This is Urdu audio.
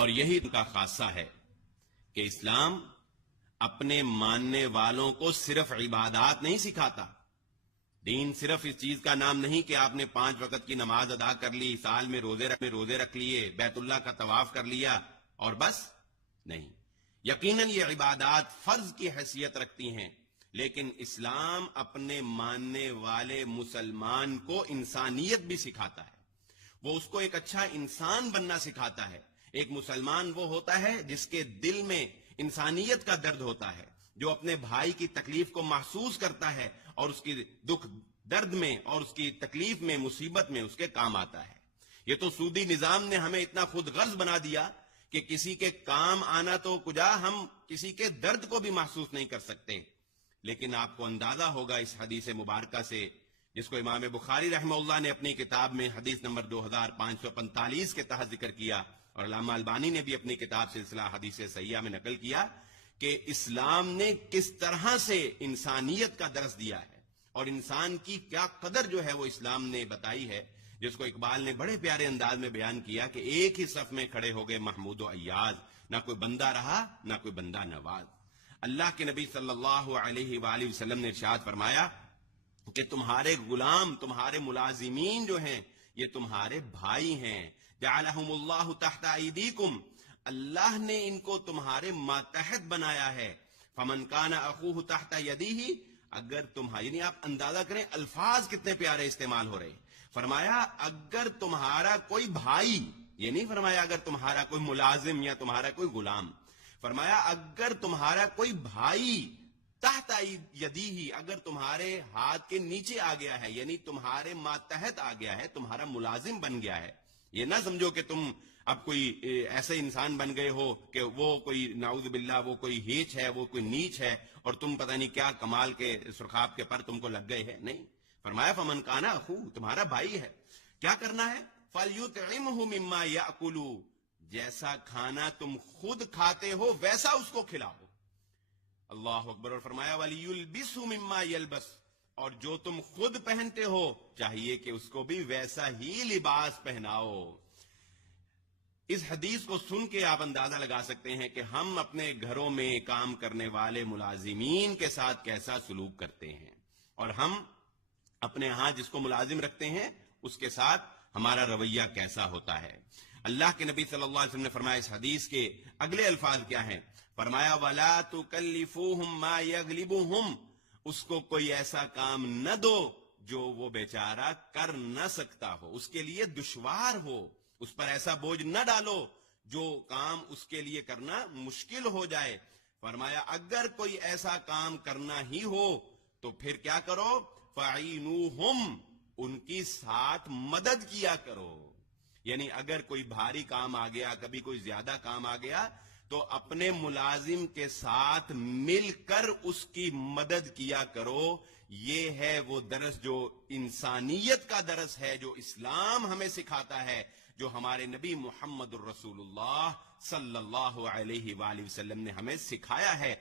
اور یہی ان کا خاصہ ہے کہ اسلام اپنے ماننے والوں کو صرف عبادات نہیں سکھاتا. دین صرف اس چیز کا نام نہیں کہ آپ نے 5 وقت کی نماز ادا کر لی، سال میں روزے رکھ لیے، بیت اللہ کا طواف کر لیا اور بس نہیں. یقیناً یہ عبادات فرض کی حیثیت رکھتی ہیں، لیکن اسلام اپنے ماننے والے مسلمان کو انسانیت بھی سکھاتا ہے. وہ اس کو ایک اچھا انسان بننا سکھاتا ہے. ایک مسلمان وہ ہوتا ہے جس کے دل میں انسانیت کا درد ہوتا ہے، جو اپنے بھائی کی تکلیف کو محسوس کرتا ہے اور اس کی دکھ درد میں اور اس کی تکلیف میں، مصیبت میں اس کے کام آتا ہے. یہ تو سودی نظام نے ہمیں اتنا خود غرض بنا دیا کہ کسی کے کام آنا تو کجا، ہم کسی کے درد کو بھی محسوس نہیں کر سکتے. لیکن آپ کو اندازہ ہوگا اس حدیث مبارکہ سے، جس کو امام بخاری رحمہ اللہ نے اپنی کتاب میں حدیث نمبر 2545 کے تحت ذکر کیا، اور علامہ البانی نے بھی اپنی کتاب سلسلہ حدیث صحیحہ میں نقل کیا، کہ اسلام نے کس طرح سے انسانیت کا درس دیا ہے اور انسان کی کیا قدر جو ہے وہ اسلام نے بتائی ہے، جس کو اقبال نے بڑے پیارے انداز میں بیان کیا کہ ایک ہی صف میں کھڑے ہو گئے محمود و ایاز، نہ کوئی بندہ رہا نہ کوئی بندہ نواز. اللہ کے نبی صلی اللہ علیہ وآلہ وسلم نے ارشاد فرمایا کہ تمہارے غلام، تمہارے ملازمین جو ہیں یہ تمہارے بھائی ہیں. جعلہم اللہ تحت ایدیکم، اللہ نے ان کو تمہارے ماتحت بنایا ہے. فمن کان اخوہ تحت یدیہ، اگر تمہارا، یعنی آپ اندازہ کریں الفاظ کتنے پیارے استعمال ہو رہے. فرمایا اگر تمہارا کوئی بھائی، یہ نہیں فرمایا اگر تمہارا کوئی ملازم یا تمہارا کوئی غلام، فرمایا اگر تمہارا کوئی بھائی تحت یدیہ، اگر تمہارے ہاتھ کے نیچے آ گیا ہے، یعنی تمہارے ماتحت آ گیا ہے، تمہارا ملازم بن گیا ہے. یہ نہ سمجھو کہ تم اب کوئی ایسے انسان بن گئے ہو کہ وہ کوئی نعوذ باللہ وہ کوئی ہیچ ہے، وہ کوئی نیچ ہے اور تم پتہ نہیں کیا کمال کے سرخاب کے پر تم کو لگ گئے ہیں. نہیں، فرمایا فمن کان اخو، تمہارا بھائی ہے، کیا کرنا ہے؟ فَلْيُطْعِمْهُ مِمَّا يَأْكُلُ، جیسا کھانا تم خود کھاتے ہو ویسا اس کو کھلاؤ. اللہ اکبر. اور فرمایا وَلْيُلْبِسْهُ مِمَّا يَلْبَسُ، اور جو تم خود پہنتے ہو چاہیے کہ اس کو بھی ویسا ہی لباس پہناؤ. اس حدیث کو سن کے آپ اندازہ لگا سکتے ہیں کہ ہم اپنے گھروں میں کام کرنے والے ملازمین کے ساتھ کیسا سلوک کرتے ہیں، اور ہم اپنے ہاں جس کو ملازم رکھتے ہیں اس کے ساتھ ہمارا رویہ کیسا ہوتا ہے. اللہ کے نبی صلی اللہ علیہ وسلم نے فرمایا، اس حدیث کے اگلے الفاظ کیا ہیں؟ فرمایا وَلَا تُكَلِّفُوهُمْ مَا يَغْلِبُهُمْ، اس کو کوئی ایسا کام نہ دو جو وہ بیچارہ کر نہ سکتا ہو، اس کے لیے دشوار ہو. اس پر ایسا بوجھ نہ ڈالو جو کام اس کے لیے کرنا مشکل ہو جائے. فرمایا اگر کوئی ایسا کام کرنا ہی ہو تو پھر کیا کرو؟ فَعِینُوهُمْ، ان کی ساتھ مدد کیا کرو. یعنی اگر کوئی بھاری کام آ گیا، کبھی کوئی زیادہ کام آ گیا، تو اپنے ملازم کے ساتھ مل کر اس کی مدد کیا کرو. یہ ہے وہ درس جو انسانیت کا درس ہے، جو اسلام ہمیں سکھاتا ہے، جو ہمارے نبی محمد الرسول اللہ صلی اللہ علیہ وآلہ وسلم نے ہمیں سکھایا ہے.